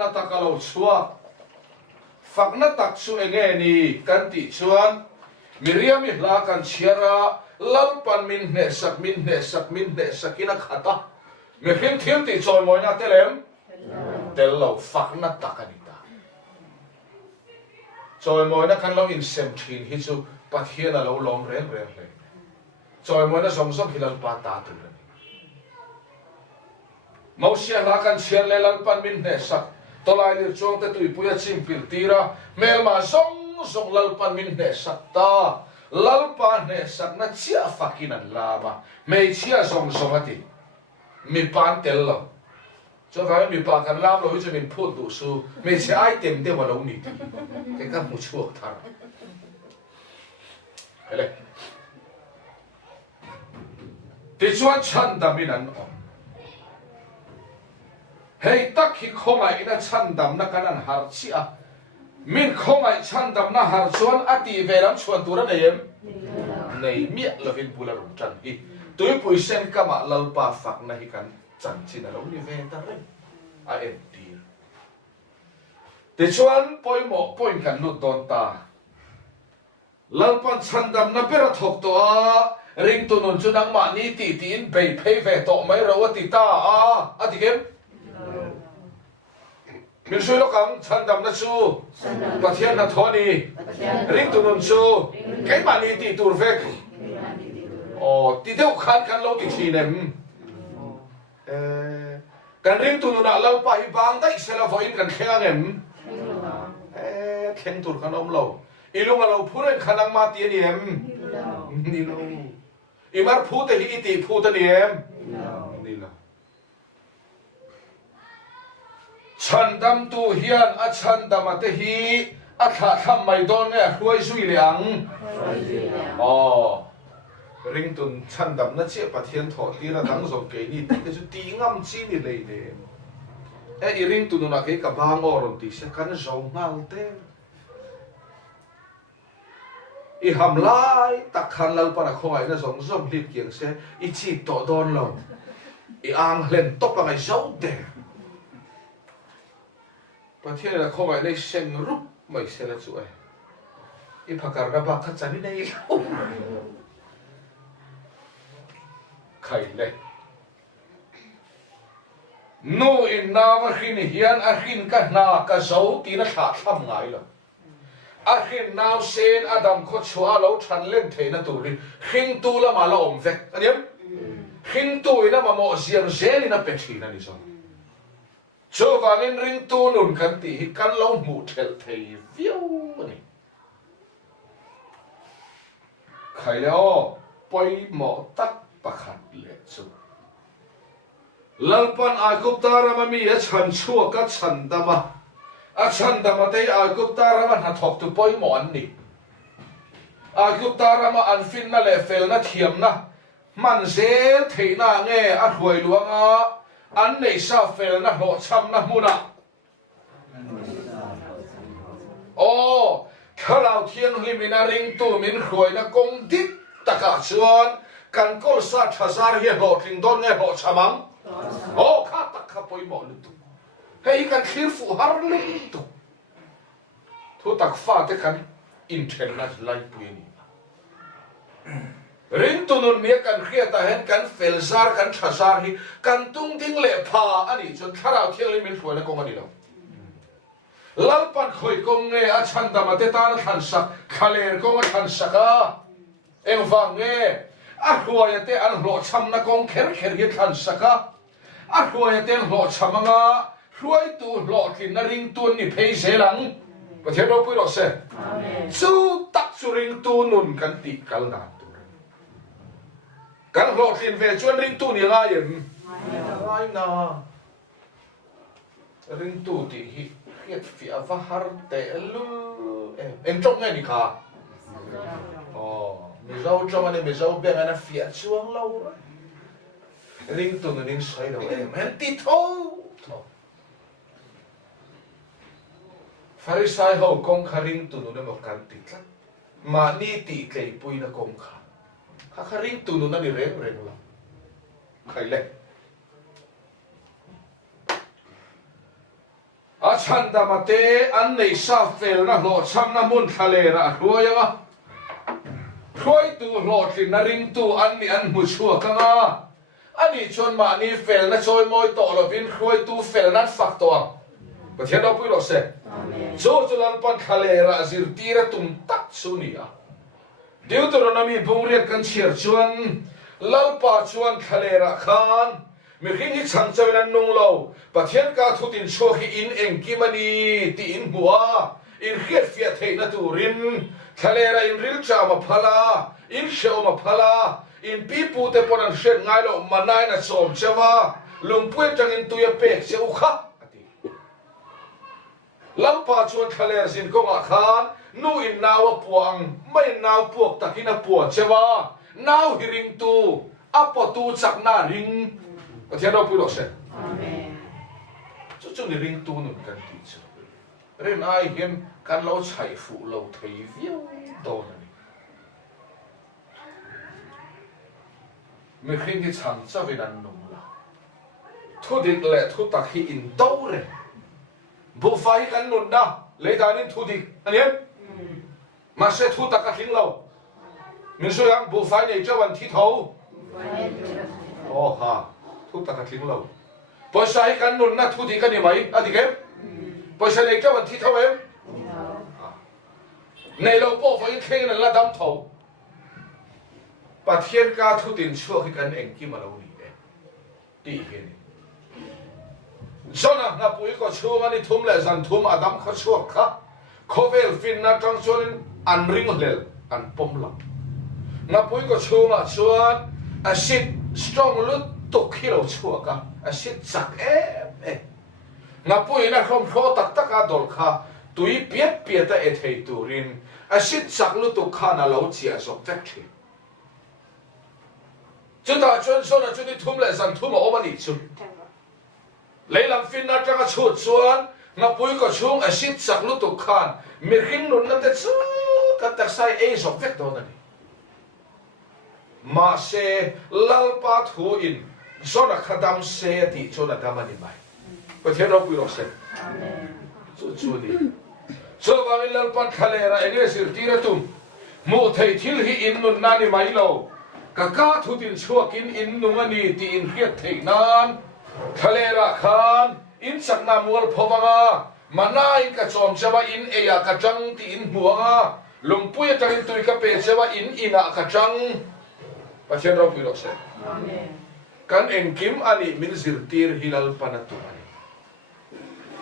na takalo chua fak na tak su enge ni kan ti chuan Miriam ihla kan chiara lalpan min ne sak ina khata mi him thil ti choi moi na telem tel lo fak na takanita choi moi na kan lo in sem thin hi chu pathian a lo lom rel choi moi na som hilal pa ta tu Mausia lakan siar lalpan min ne sak tolai lir chuang te tui puya chimpil tira melma song lalpan min ne sak ta lalpan ne sak na chia fakinan lama mei chia song ati mi pan tel lo cho cái mi pa kan lam lo chu min phut du su mei chia ai tem te wa lo ni cái ka mu chuak thar hele ti chuan chan da min an hei tak hi khongai ina chandam na kanan har chia min khongai chandam na har chuan ati velam chuan tura neem nei mia lovin pula rum chan hi tui pui sen kama lalpa fak na hi kan chan chin alo ni ve ta re a en tir te chuan poimo point kan lut don ta lalpan chandam na pera thok to a ring tu nun chu nang ma ni ti in bei phei ve to mai ro ti ta a ati kem mình suy lo căng chân đầm nó su và thiên là thọ ni ring tụi mình su cái mà đi tị tụi phết tị theo khăn lâu tị thì nem cái ring tụi nó lâu phải bang đấy sẽ là phải cần khéo em khen tụi khăn ông lâu ilung lâu phun lên khăn ăn ma tiền em đi lâu imar phun thì tị phun thì em đi lâu chandam tu hian a chandam ate hi a kha tham mai don nge hruai zui liang ring tun chandam na che pathian tho ti ra dang zong ke ni ti ke chu ti ngam chi ni le ne i ring tun na ke ka bang or ti se kan zo ngal te i ham lai tak khan lal para khoi na zong zong lit kiang se i chi to don lo i ang len to pa ngai zo de Pathian là không phải đây sen rút mày sẽ là chuỗi, ít phật cả ra bạc khát chán đi đây, khai lên, nu in na mà khi này hiền khi cái na cái dấu tí nó thả thầm ngay rồi, khi nào sen Adam có chúa lâu chăn lên thế nó tụi đi, khi tu là mà là ổn vậy, anh em, khi tu là mà mọi chuyện dễ là bết thì là đi sao? Cho vangin ring tu nun kan ti kan lo mu thel thei viu ni khai lo poi mo tak pakhat le chu lalpan akup tarama mi a chan chua ka chan dama te akup tarama na thok tu poi mo an ni akup tarama an fin na le fel na thiam na man zel thei na nge a hruai luanga anh này sao phải là họ chăm na mua na, khá là thiên huy mình ring tu mình khơi na công tích tất cả chuyện cần có sát thà sát hiện họ trình đốn nghe họ chăm ăn, khá tất cả bồi mòn luôn tu, hay cần khiêu phụ har luôn tu, thu tất pha thế cần internet live bui ni. Ring tu nun mía kan khia ta hen kan felzar kan thazar hi kan tung ding le pha ani chon tharau thiang li min hruai na kong ani lo lalpan khoi kong nge a chandam ate ta na than sak khaler kong a than saka eng wang nge a hruai ate an hlo cham na kong kher hi than saka a hruai ate hlo chamanga hruai tu hlo thin na ring tu ni phei zelang pathian ro pui ro se chu tak chu ring tu nun kan ti kal na kan lo thin ve chuan ring tu ni nga yin ngai na ring tu ti hi khiat fia va har te lu em trong ngay ni kha mi zau trong anh mi zau beng anh fia chuang lâu rồi ring tu ni ning sai đâu em ti thâu Pharisai ho kong kha ring tu nu mo kan ti tla ma ni ti klei pui na kong kha kha ring tu nu na ni reng la khai le chan da mate an nei sa fel na lo cham na mun thale ra ruaya khoi tu lo trin na ring tu an ni an mu chua ka nga ani chon ma ni fel na choi moi to lo vin khoi tu fel na fak to pa thian do pui lo se so chulan pan thale ra zir tira tum tak sunia Deuteronomy bungriat kan chiar chuan lalpa chuan thale ra khan mi khing hi chang chawinan nung lo pathian ka thutin chho hi in engkimani ti in hua in khiat fia theina turin thalera in ril cha ma phala in sheu ma phala in pipu te ponan shet ngai lo manai na som chawa lungpui tang in tuya pek cheu kha ati lampa chuan thaler sin ko nga khan nu in nawa puang mai naw puak takina puak chawa naw hiring tu apo tu chakna ring pathian do pui lo se amen chu ni ring tu nun kan ti chu ren ai hian kan lo chai fu lo thei viu do na ni me khin ki chang cha ve nan nung la thu dit le thu tak hi in do re bu fai kan nun da le da nin thu dik anian ma se thu tak ka hling lo min so yang bu fai nei cha wan thi tho ha thu tak ka hling lo po sai kan nun na thu dik ka ni mai adi ke po sai nei cha wan thi tho em nei lo po fai khe na la dam tho pathian ka thu tin chuak hi kan eng ki ma lo ni e ti he ni zona na pui ko chuang ani thum le zan thum adam kha chuak kha khovel fin na tang chuan an ring lel an pom lam na pui ko chuang chuan a sit strong lut to kilo chuak ka a sit chak e na pui na khom kho tak tak a dol kha tui piet piet a e thei turin a sit chak lut to kha na lo chia sok vek thi chúng ta chuyên số là chúng đi thum lại rằng thum ở bên đi chung lấy làm phim na trang chuột chuan ngập bụi có chung ở ship sạc lúc tục khan miệt khinh nôn năm tết chú các đặc sai ấy dọc vết đó này mà xe lalpa thu in do là khadam xe thì cho là đam anh mai có thể đâu quý lộc xe chú đi cho vàng lalpa khale ra anh ấy xử tira tum một thầy thiếu hi in nôn nani mai lâu cả thu tin chua kín in nung ani ti in khiat thei nan thale ra khan in sakna mual phowanga manai ka chom chawa in eya ka chang ti in huanga lungpui tang tui ka pe chawa in ina ka chang pathian ro pi lo se amen kan engkim ani min zirtir hilal panatu ani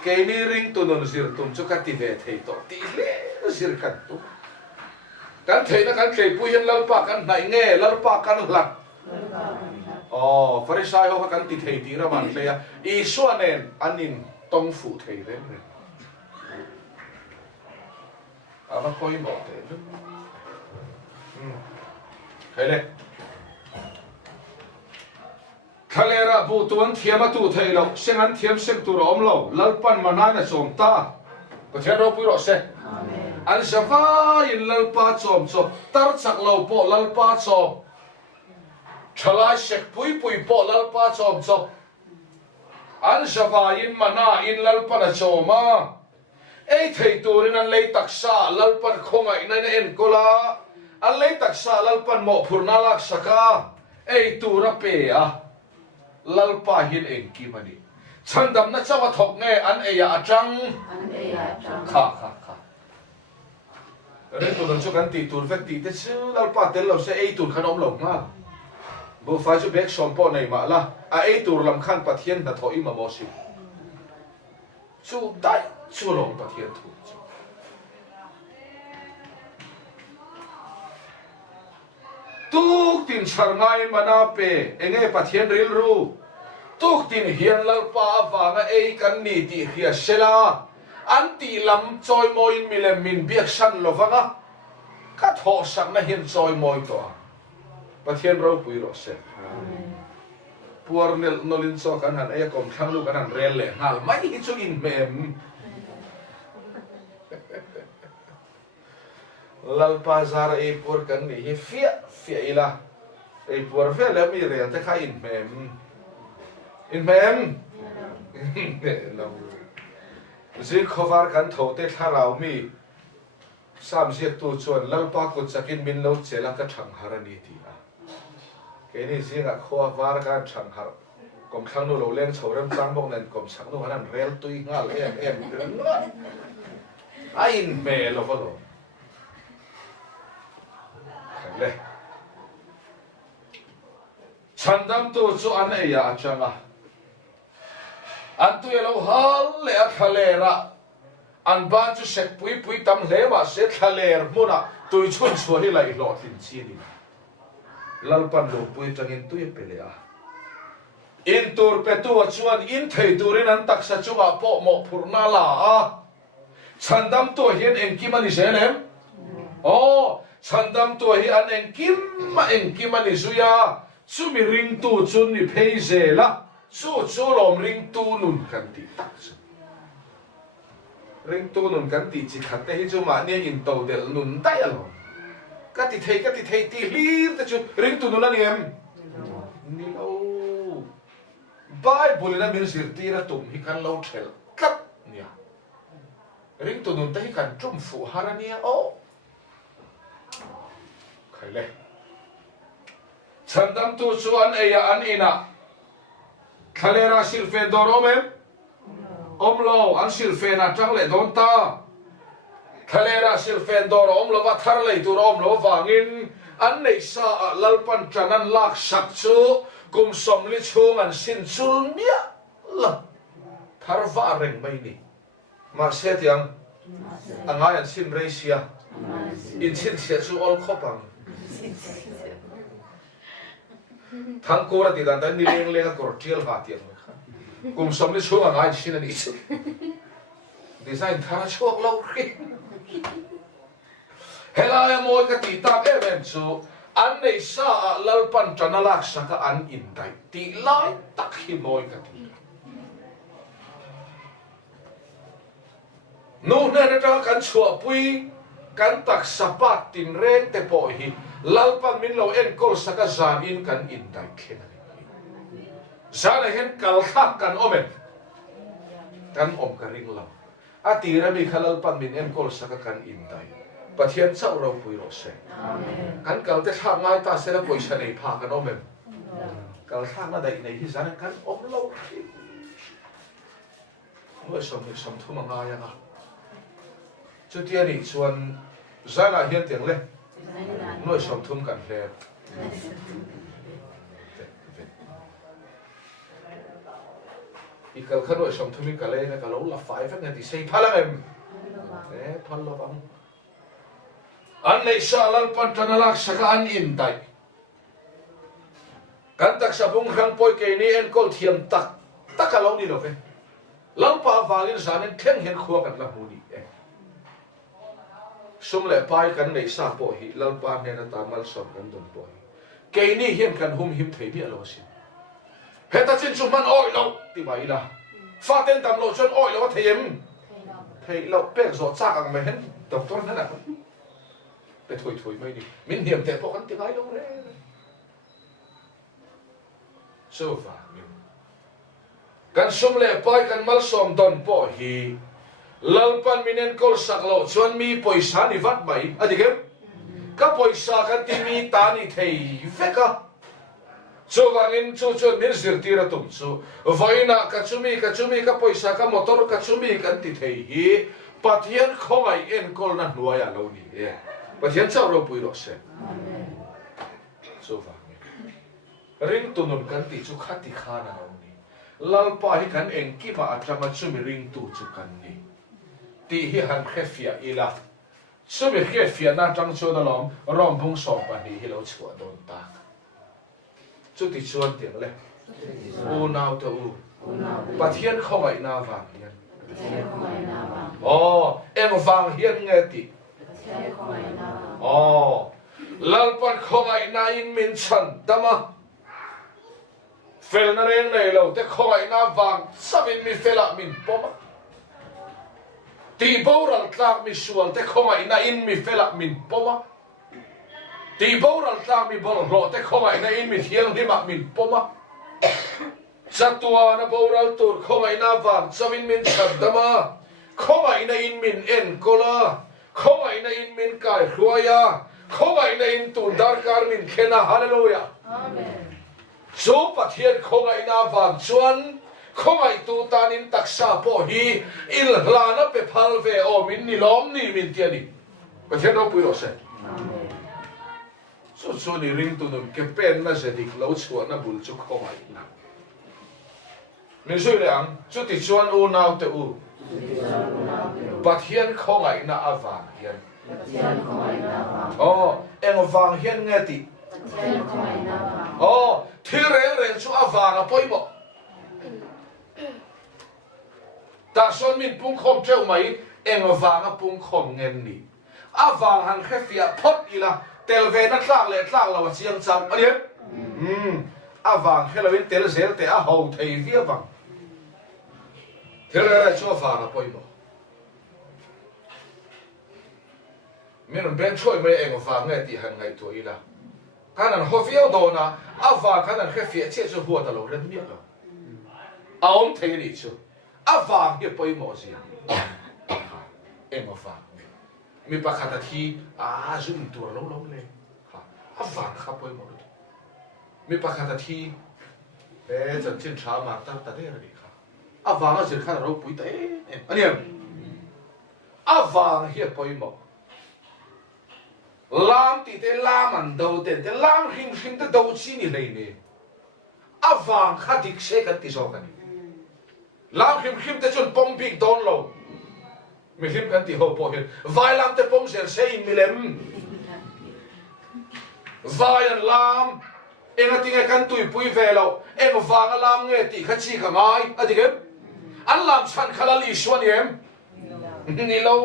ke ni ring tu non zir tum chu ka ti ve thei to ti le zir kan tu kan thei na kan thei pui hian lalpa kan nai nge lalpa kan hlat farisai ho kan ti thei ti ra man le ya i suanen anin tong fu thei re ama koi mo te hele khalera bu tuan thiama tu thei lo sengan thiam sek tu rom lo lalpan manana som ta ko thero pui ro se amen an shava in lalpa chom cho tar chak lo po lalpa chom chala shek pui pui po lalpa chom cho an shava in mana in lalpa na choma ei thei turin an lei taksa lalpan khongai na en kola an lei taksa lalpan mo phurna lak saka ei tura pe a lalpa hin en ki mani chandam na chawa thok nge an eya atang kha Đến tụi nó cho cái tỷ tụi vét tỷ thế chứ đâu phải tên là sẽ ấy tụi khăn ông lồng mà bố phải cho biết xong po này mà là ấy tụi làm khăn bát thiên là thôi mà bỏ xí chú đại chú lồng bát thiên tụi tuk tin char ngai mà na pe anh ấy bát thiên ril ru tuk tin hiền lal pa vàng ấy căn nị tỷ khia sela anti lam choi moi milem min biak san lovanga ka tho sak na hin choi moi to pathian ro pui ro se puar nel nolin so kan han ay kom thang lu kan han rel le ngal mai hi chu in mem lal pazar e pur kan ni hi fia ila e pur fe le mi re ta kha in mem zin khovar kan thote tharau mi sam ziek tu chuan lalpa ku chakin min lo chela ka thang harani ti a ke ni zinga khawa var kan thang har kom thang nu lo leng chhoram chang bok nen kom chang nu hanan rel tui ngal em ain me lo lo le chandam tu chu an e ya changa an tu lo hal le a khalera an ba chu sek pui pui tam lewa se khaler muna tui chun chu hi lai lo tin chi ni lalpan lo pui tangin tui pele a in tur pe tu chuan in thei turin an taksa chuwa po mo phurna la a chandam tu hian engkim ani selem o chandam tu hi an engkim ani zuya chumi ring tu chun ni phei zela chu lom ring tu nun kan ti tak ring tu nun kan ti chi khat te hi chu ma ne in to del nun tai alo ka ti thei ti lim te chu ring tu nun ani em ni lo Bible na min sirti ra tum hi kan lo thel kat nia ring tu nun te hi kan tum fu harania o khai le chandam tu chuan eya an ina khalera silfen dor omem omlo an silfen a tang le don ta khalera silfen dor omlo wa thar le tur omlo wangin an nei sa lalpan tranan lak sak chu kum som li chung an sin chul mia la thar va reng mai ni ma se tiang angai an sin reisia in sin sia chu ol khopang thang ko ra ti dan dan ni leng leng ko tiel ha tiang kum som li chung angai sin ani chu design thara chok lo ri helaya moi ka ti tak em chu an nei sa lalpan chanalak saka an indai ti lai tak hi moi ka ti nu na ta kan chua pui kan tak sapat tin reng te po hi lalpan min lo en kol saka zan in kan indai khen zan hen kal khak kan omen kan om ka ring lo ati ra mi khalalpan min en kol saka kan indai pathian chau ro pui ro se kan kal te tha ngai ta se la poi sa nei pha kan omem kal tha na dai nei hi zan kan om lo oi som thu ma nga ya nga chu tia ni chuan zana hian tiang le noi som thum kan hle ikal khan noi som thumi kale na kalo la 5 na ti sei phala em phal lo bang an nei sa lalpan tanalak saka an in dai kan tak sa bung khang poi ke ni en kol thiam tak alo ni lo ve lalpa walin zanen theng hen khuwa kan la hu ni sum le pai kan nei sa po hi lalpa ne na tamal som kan don po ke ni hian kan hum him thei bi alo sin heta chin chu man oi lo ti bai la fa ten tam lo chon oi lo thei lo pek zo chak ang me hen doctor na na pe thôi mai đi min hiểm te po kan ti ngai lo re so va kan sum le pai kan mal som don po hi lalpan minen kol saklo chuan mi poisa ni vat mai adikem ka poisa kan ti mi ta ni thei veka so wangin chu min zirti ra tum chu vaina ka chumi ka poisa ka motor ka chumi kan ti thei hi pathian khongai en kol na hnuaya lo ni pathian chau ro pui ro se so va ring tu nun kan ti chu khati khana lo ni lalpa hi kan engki ma atama chumi ring tu chu kan ni ti hi han khefia ila chumi khefia na tang chu da lom rom bung so pa ni hi lo chua don ta chu ti chuan tiang le u nau to u pathian khongai na wa hian em vang hian nge ti lalpan khongai na in min chan dama fel na reng nei lo te khongai na wang samin mi fela min poma ti boral tlak mi sual te khongai na in mi fela min poma ti boral tlak mi bol ro te khongai na in mi thiang hima min poma chatua na boral tur khongai na wang samin min chan dama ai na in min en kola không ai na in min kai hruaya không ai na in tun dar kar min khena hallelujah amen số pathian không ai na vang chuan không ai tu tan in taksa po hi il la na pe phal ve o min ni lom ni min tia ni pathian ro pui ro se amen so ni ring tu no ke pen na se dik lo chuan na bul chu không ai na min sui le ang chu ti chuan u nau te u pathian không ai na avang hian em vàng hiên nghe ti thil reng chu avang a poi bo ta son min pung khom treu mai em vàng a pung khom ngen ni avang han khefia phot ila tel ve na tlak le tlak lawa chiang chang ani avang helawin tel zel te a ho thei via wang thil reng chu avang a poi bo mình bên chơi mấy em vàng nghe thì hàng ngày tuổi là cái này họ phiêu đồ na à vàng cái này cái phía trên cho hùa ta lâu rất miệng rồi ông thấy đi chứ à vàng hiệp bơi mò gì em vàng mình bắt khát thì zoom tuổi lâu lâu lên à vàng khắp bơi mò mình bắt khát thì bé chân trên trà mà ta đây là gì à vàng ở trên khát lâu bụi té anh em à vàng hiệp bơi mò lam ti te lam an do te lam him te do chi ni lei ne avang khadik se kan ti so kan lam him te chun pom big don lo mi him kan ti ho po hin vai lam te pom ser se in milem vai an lam enga ti nge kan tui pui ve lo eng wang lam nge ti kha chi kha ngai adigem an lam chan khala li shwan yem ni lo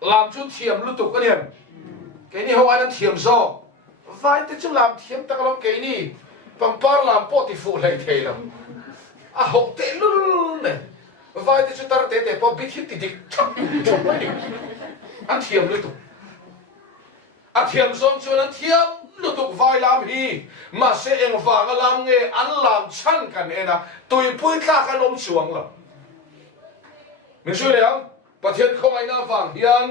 làm chút thiểm lưu tục cái niệm cái này không ai đang thiểm do vai tới chút làm thiểm ta có cái này bằng par làm po thì phụ lại thế lắm hậu tệ luôn này vai tới chút ta tệ po biết hít thì địch ăn thiểm lưu tục thiểm xong cho nên thiểm lưu tục vai làm hi mà sẽ em vàng làm nghe ăn làm chăn cái này na tùy bui ta cái nôm chuông lắm mình suy đấy khôngประเทศเขาไอ้หน้าฝั่งยัน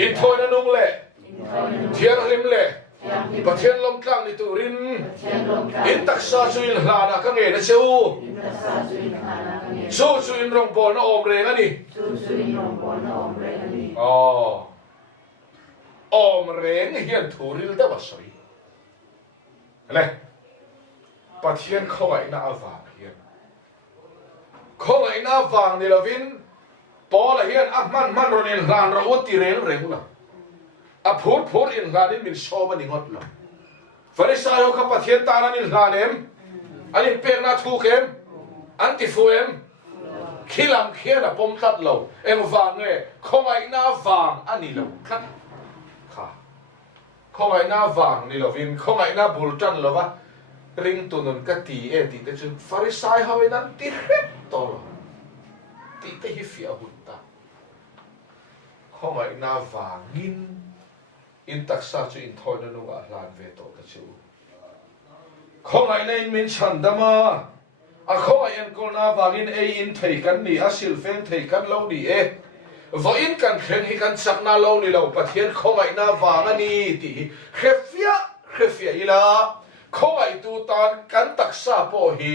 อินโทยนันุงเล่เทียนริมเล่ประเทศลมกลางในตุรินอินตักซาจุยลานะกังเงินเชียวสู้จุยรงบอลนะอมเรงอันนี้อ๋ออมเรงเฮียนตุริลเดวัสรีอะไรประเทศเขาไอ้หน้าฝั่งเฮียนเขาไอ้หน้าฝั่งนี่ละวินพอละเฮียนมันรอนิลลานเราอุติเรงละพูดอินลานนี่มินชอบมันนิงดละฟาริสายเขาขับเทียนตานิลลานเอ็มอันนี้เป็นนาทูเข็มอันติฟูเอ็มขี้ลำเขียนปมตัดเราเอ็มฟังเง่เขาไอ้หน้าฟังอันนี้เราคัดค่ะเขาไอ้หน้าฟังนี่เราวินเขาไอ้หน้าบุลจันเราวะริงตุนนกตีตีแต่จนฟาริสายเขาไอ้นั้นติเร็บต่อตีแต่ฮิฟิอาหุตตาเขาไอ้หน้าฟังงินอินตักซาจูอินทอยนันุกะลานเวโตตะจูเขาไอ้ในมินชันดามาเขาไอ้ยันกูนาฟังอินอินเทกันนี่สิลเฟงเทกันเราดีว่าอินกันเข่งให้กันสักนาเรานี่เราประเทศเขาไอ้หน้าฟังอันนี้ตีเขฟียอีลาเขาไอ้ตูตานกันตักซาโปฮี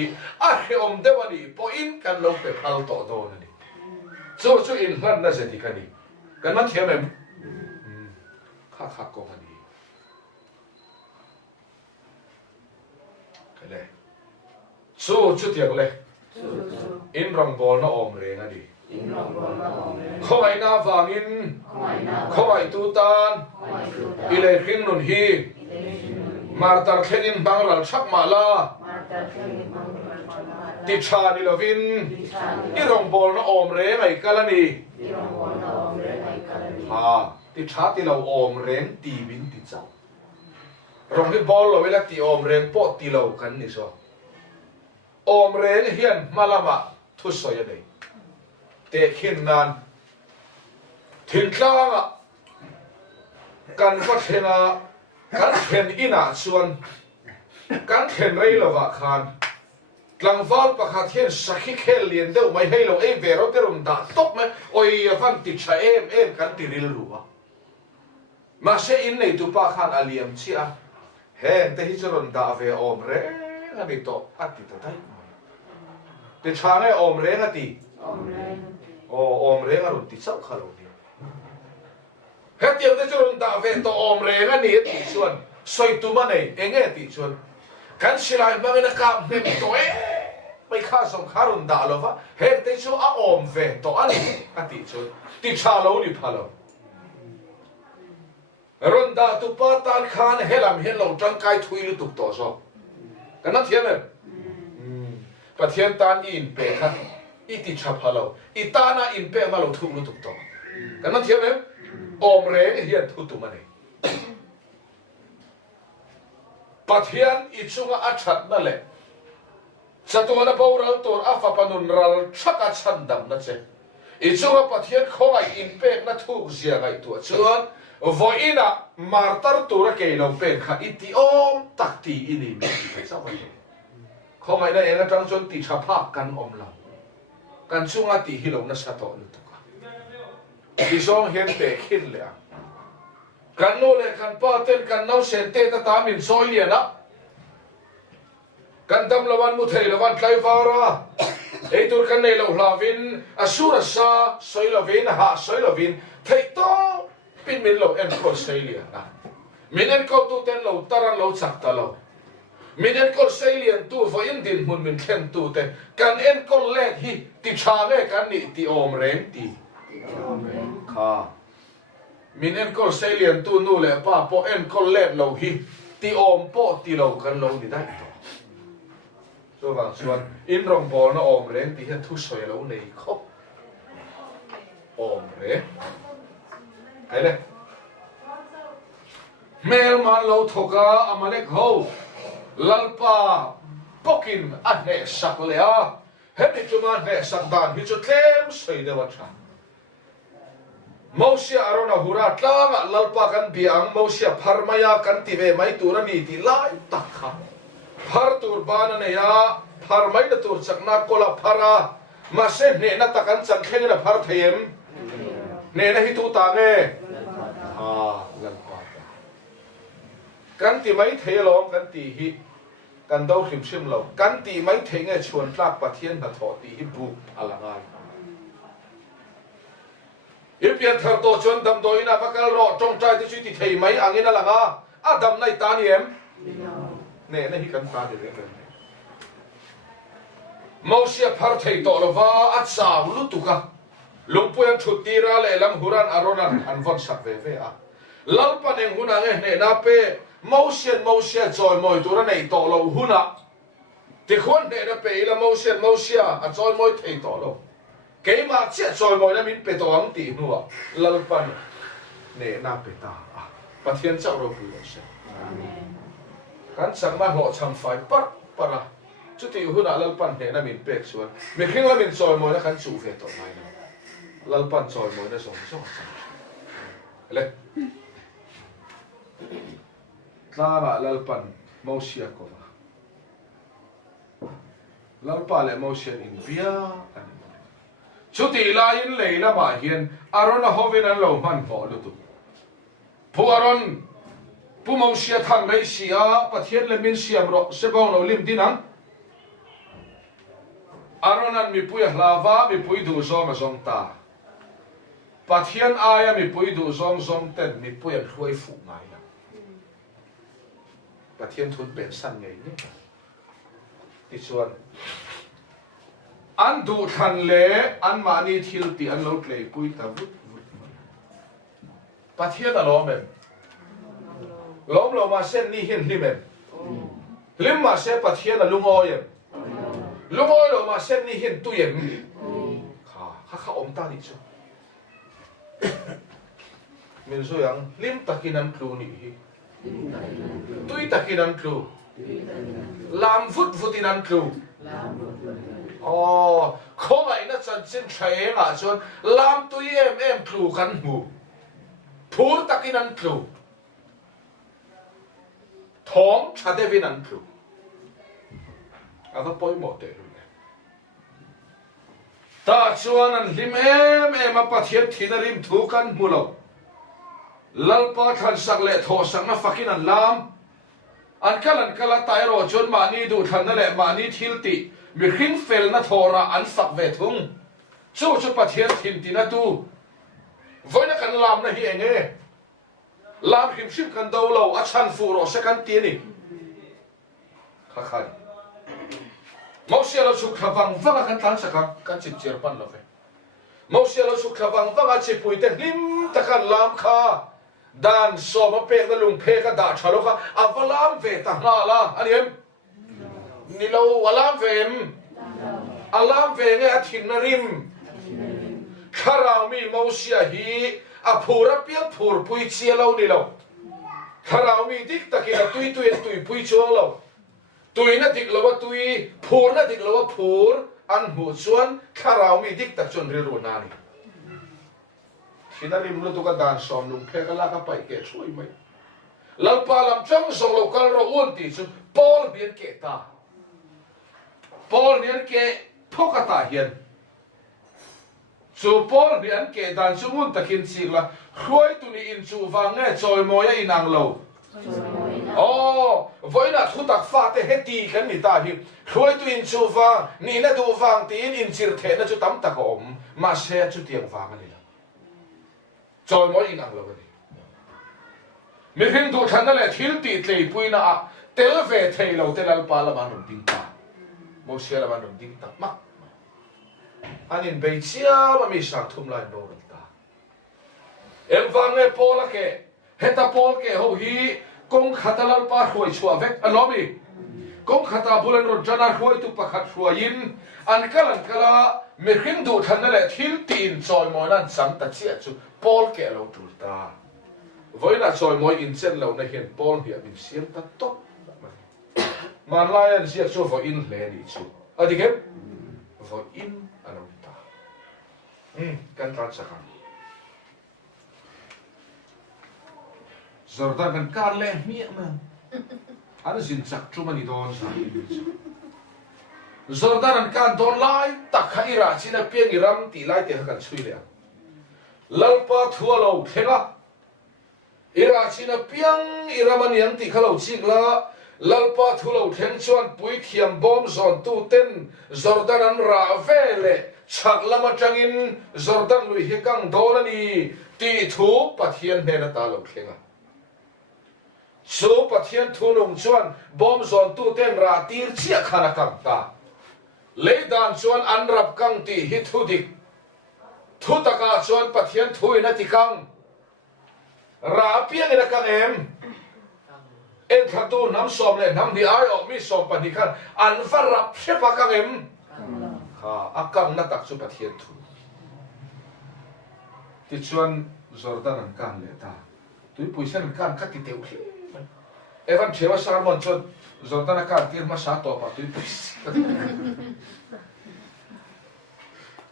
เขอมเดวันนี้พออินกันเราไปพัลโตโดนนี่จู่อินหันน่าจะดีกันนี่กันนั่นเทียมเองข้าก็กันดีกันเลยจู่เทียงเลยอินรองบอลน่าอมเรงกันดีเขาไอ้หน้าฟังอินเขาไอ้ตูตานอิเลขิงนุนฮีมาร์ตาเข่งอินบังรัลชักมาลาติดชาดิลวินอีรองบอลน่าอมเรงไอ้กันนี่ติดชาติเราอมเร่งตีวินติดเจ้ารองที่บอลเราเวลาตีอมเร่งปอดตีเรากันนี่ซะอมเร่งเฮียนมาละมาทุสอยเลยเตะขินนานถึงกลางอ่ะกันก็เทนะกันเข็นอินาส่วนกันเข็นไรละวะคาน tlang val pakhat hian sakhi khel lian deuh mai hei lo ei ve ro te rum da tok mai oi avan ti tha em kan ti ril ruwa ma se in nei tu pa khan aliam chia he te hi choron da ve om re ani to ati ta dai te change om re ngati om re ngarun ti chau khalo ni he tiam te choron da ve to om re ngani ti chuan soi tu ma nei enge ti chuan kan silai mangena ka nem to mai kha som kharun da lova he te chu a om ve to ani ati chuan ti cha lo ni phalo ronda tu pa tan khan helam hello tangkai thui lu tuk to so kana thiam pathian tan in pe kha iti chapalo itana in pe malo thu lu tuk to kana thiam om re hian thu tu mani pathian ichunga achat na le chatuna boral tor afa panun ral thaka chandam na che ichunga pathian khongai in pe na thu zia gai tu chuan voina martar tura ke lo pen kha iti om takti ini mi sa ba khongai na enga tang chon ti chapa kan om la kan chunga ti hi lo na sa to lu tu ka ti song hen pe khin le kan no le kan pa ten kan nau sen te ta ta min soi lia na kan dam lawan mu thei lawan tlai vara ei tur kan nei lo hlavin asura sa soi lovin ha soi lovin thei to pin min lo en ko sei lia na min en ko tu ten lo taran lo chak ta lo min en ko sei lian tu vo in din mun min khen tu te kan en ko le hi ti cha ve kan ni ti om rem ti kha min en kol salian tu nu le pa po en kol let lo hi ti om po ti lo kan lo ni dai to so ba suan in rong bol na om reng ti han thu soi lo nei khop om re ai le mel man lo thoka amalek ho lalpa pokin a ne sak le a he ni chuma ne sak dan hi chu tlem soi de wa tha Mausia arona hura tlanga lalpa kan biang mausia pharmaya kan tive mai turani ti lai takha phar tur bana ne ya pharmai na tur chakna kola phara ma se ne na takan chan kheng na phar them ne na hi tu ta nge ha lalpa kan ti mai thelom kan ti hi kan do khim sim lo kan ti mai thenge chuan tlak pathian na tho ti hi bu alangai Ipian thar to chuan dam do ina pakal ro tong trai ti chui ti thei mai angina langa a dam nai ta ni em ne na hi kan ta de re Mausia phar thei to lova a chaw lu tu ka lungpuan thuti ra le lam huran arona an von sak ve ve a lalpa neng huna nge ne na pe Mausia joy moi tu ra nei to lo huna ti khon ne na pe ila Mausia a joy moi thei to lo cái mà chết rồi mọi người mình bị tổ ấm tỉ nữa lal pan nè na bị ta bắt thiên cháu rồi vui rồi kan sang mà họ chăm phải bắt para chút thì hôm nào lal pan nè na mình bẹt xuống mình khi mà mình rồi mọi người kan chủ về tổ này lal pan rồi mọi người sống sống lệ ta mà lal pan mau xia có lal pan lại mau xia in bia chút thì la in lệ na mà hiền aron a hovin an lo man võ lu tu pu aron pu mau sia thang rei sia pathian le min siam ro se bong lo lim dinang aron an mi pui hlava mi pui du zong zong ta pathian aya mi pui du zong ten mi pui an khuai fu ngai na pathian thun ben san ngai ni ti chuan an du than le an mani thil ti an lo tlei pui ta vut pathian a lo mem lom lo ma sen ni hin limem lim ma se pathian a lungoyem lungoy lo ma sen ni hin tuyem kha om ta ni chu min so yang lim takin an klu ni hi tui takin an klu lam vut in an klu không ai nó chân chân thấy mà chôn làm tôi em kêu căn mù phur takin ăn kêu thong chả để viên ăn kêu aga poi mo te lu le ta chuan an hlim em a pathian thinarim thu kan mulo lalpa than sak le tho sak na fakin an lam an kala tai ro chon ma ni du than na le ma ni thil ti mi hring fel na thora an sak ve thung chu pathian thin ti na tu voina kan lam na hi enge lam him shim kan do lo a chan fu ro se kan ti ni kha khai mau sia lo su khavang vanga kan tan sa kan chip cher pan lo ve mau sia lo su khavang vanga che pui te hlim ta kan lam kha dan so ma pe da lung pe ka da chalo kha avalam ve ta na la ani em ni lo walam ve em alam ve nge a thin na rim kharau mi mau sia hi a phura piang phur pui chia lo ni lo kharau mi dik takina tui pui chuang lo tui na dik lo wa tui phur na dik lo wa phur an hu chuan kharau mi dik tak chon ri ru na ni thina rim lu tu ka dan som lung phe ka la ka pai ke thui mai lalpa lam chang song lo kal ro un ti chu Paul bian ke ta Paul nian ke phokata hian chu Paul bian ke dan chu mun takin sik la khoi tu ni in chu wang nge choi moya inang lo voina thu tak fa te heti kan ni ta hi khoi tu in chu wang ni na du wang tin in chir the na chu tam tak om ma se chu tiang wang ani la choi moya inang lo ni mi hin du than na le thil ti tlei puina a tel ve thei lo telal pa la man ding ta mo sia la man ding ta ma anin bei chia ma mi sang thum lai no ta em wang nge pola ke heta pol ke ho hi kong khatalal pa khoi chua vek alomi kong khata bulan ro jana khoi tu pakhat hruain an kala me hring du than na le thil tin choi mo nan sam ta chia chu pol ke lo tu ta voina choi moi in chen lo na hian pol hi min siam ta top man lai an sia chu vo in hle ni chu adikem vo in alo ta kan tan sa kan Jordan kan kar le mi ma an zin chak chu mani don sa Jordan an kan don lai tak kha ira china piang iram ti lai te kan chui le lalpa thua lo thela ira china piang iraman yang ti khalo chik la lalpa thu lo theng chuan pui thiam bom zon tu ten Jordan an ra vele chak lama tangin Jordan lui hi kang don ani ti thu pathian ne na ta lo thlenga so pathian thu nong chuan bom zon tu ten ra tir chia khana kam ta leidan chuan an rap kang ti hi thu dik thu taka chuan pathian thu ina ti kang ra piang ina kang em en khatu nam som le nam di ai o mi som pa di khan an farap se pa kang em ha akang na tak chu pathian thu ti chuan Jordan an kan le ta tui puisen an kan khat ti teu khi evan thewa sarmon chon Jordan kan tir ma sa to pa tui puis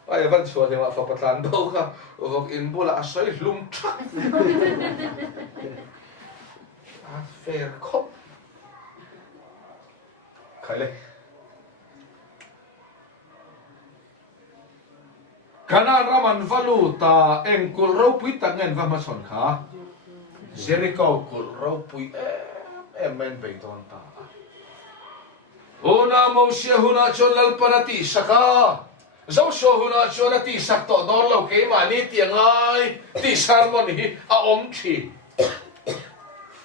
ai evan chua he ma fa patlan do ka vok in bola asoi lum thak a fair khop khale kana raman valu ta engkul ro pui ta ngen va ma son kha Jericho kul ro pui men be don ta ona mo sia huna chon lal panati saka zo so huna chon ati sak to don lo ke ma ni tiangai ti sarmon hi a om thi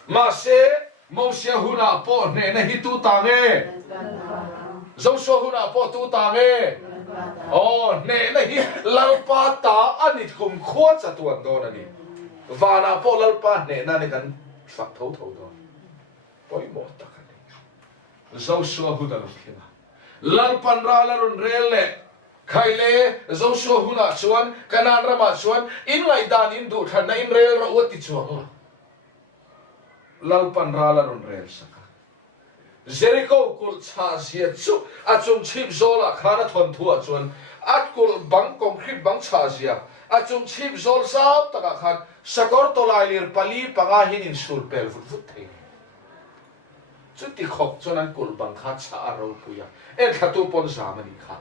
ma se mo sia huna po ne na hi tu ta nge zo so huna po tu ta nge ne na hi lal pa ta ani kum khwa cha tuan don ani vana po lal pa ne na ne kan fak tho do poi mo ta kan zo so hu da khina lal pan ra la run rele khaile zo so hu na chuan kanan rama chuan in lai dan in du than na in rel ro oti chuang lal pan ra la run rel saka Jericho kul cha sia chu a chung chip zola khana thon thua chuan at kul bang concrete bang cha sia a chung chip zol sao taka khan sakor to lai lir pali panga hin in sur pel fut fut thei จุดที่ขบจนนั้นกุลบังคับชาเราปุยเอ็ดขัดตัวปนสามันอีกครับ